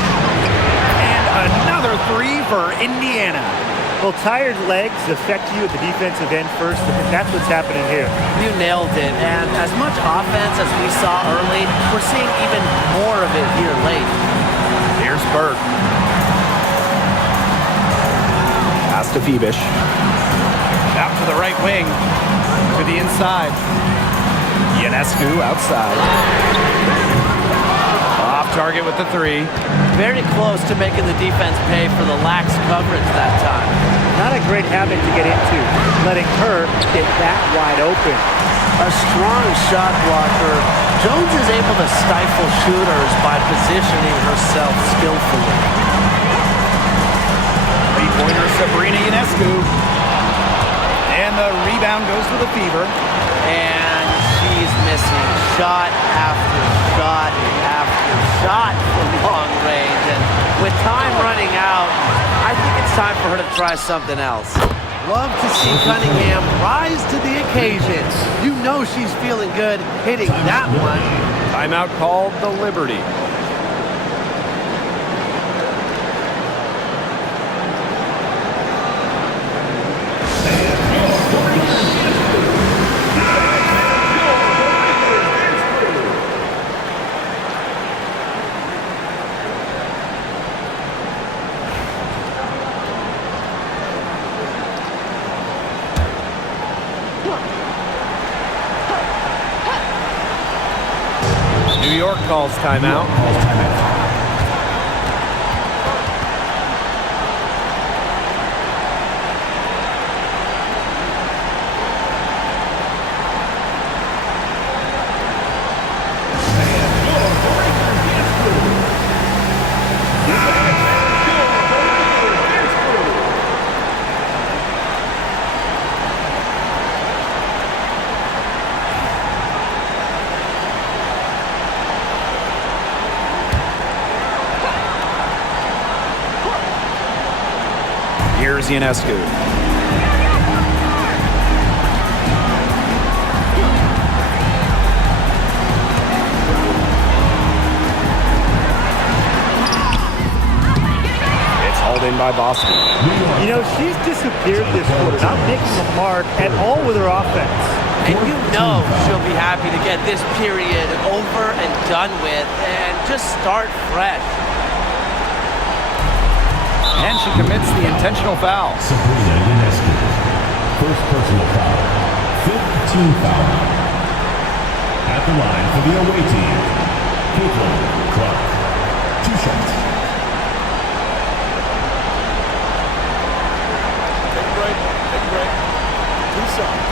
And another 3 for Indiana. Well, tired legs affect you at the defensive end first, and that's what's happening here. You nailed it, and as much offense as we saw early, we're seeing even more of it here late. Here's Burke. Pass to Phoebish. Out to the right wing. To the inside. Ionescu outside. Off target with the 3. Very close to making the defense pay for the lax coverage that time. Not a great habit to get into, letting her get that wide open. A strong shot blocker. Jones is able to stifle shooters by positioning herself skillfully. 3-pointer Sabrina Ionescu. And the rebound goes to the Fever. And she's missing shot after shot after shot from long range. And with time running out, I think it's time for her to try something else. Love to see Cunningham rise to the occasion. You know she's feeling good hitting that one. Timeout called the Liberty. New York calls timeout. Here's Ionescu. in by Boston. You know, she's disappeared this quarter, not making a mark at all with her offense. And you know she'll be happy to get this period over and done with and just start fresh. And she commits the intentional foul. Sabrina Ionescu. First personal foul. Fifth team foul. At the line for the away team, Clark. 2 shots. Take a break. Take a break. 2 shots.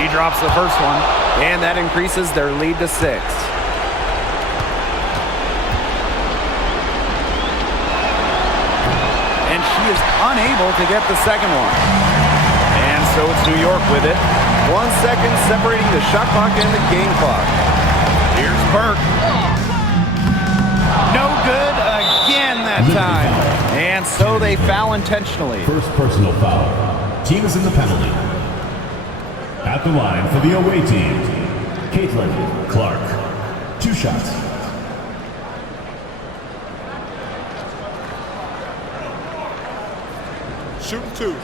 He drops the first one, and that increases their lead to 6. And she is unable to get the second one. And so it's New York with it. 1 second separating the shot clock and the game clock. Here's Burke. No good again that time. And so they foul intentionally. First personal foul. Team is in the penalty. At the line for the away team, Clark. 2 shots. Shooting 2.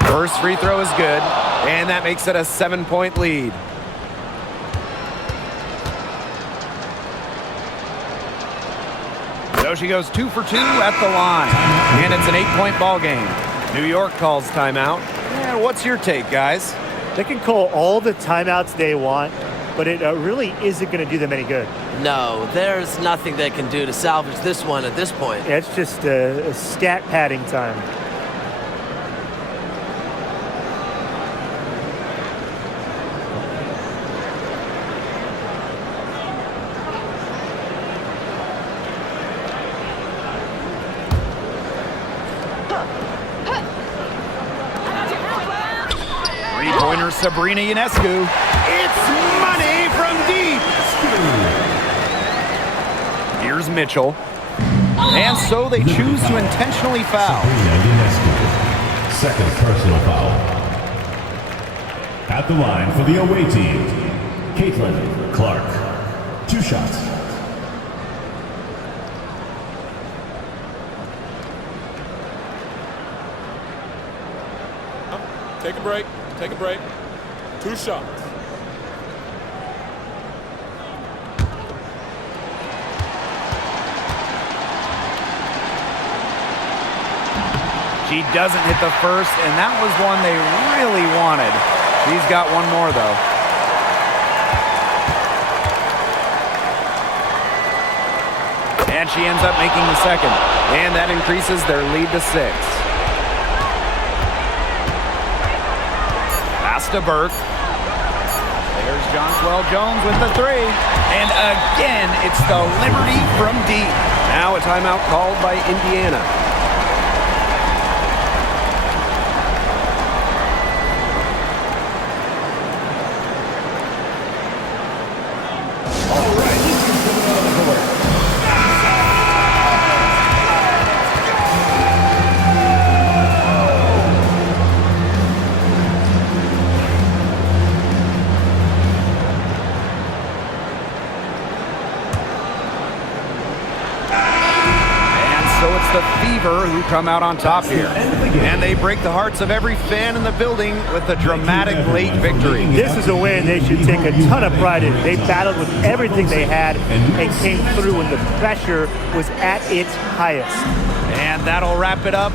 First free throw is good, and that makes it a 7-point lead. So she goes 2 for 2 at the line, and it's an 8-point ball game. New York calls timeout. And what's your take, guys? They can call all the timeouts they want, but it really isn't going to do them any good. No, there's nothing they can do to salvage this one at this point. Yeah, it's just a stat padding time. Three-pointer Sabrina Ionescu. It's money from deep. Here's Mitchell. And so they choose to intentionally foul. Second personal foul. At the line for the away team, Clark. 2 shots. Take a break. Take a break. 2 shots. She doesn't hit the first, and that was one they really wanted. She's got one more, though. And she ends up making the second, and that increases their lead to 6. Pass to Burke. There's Jonquel Jones with the 3. And again, it's the Liberty from deep. Now a timeout called by Indiana. The Fever who come out on top here. And they break the hearts of every fan in the building with a dramatic late victory. This is a win they should take a ton of pride in. They battled with everything they had and came through when the pressure was at its highest. And that'll wrap it up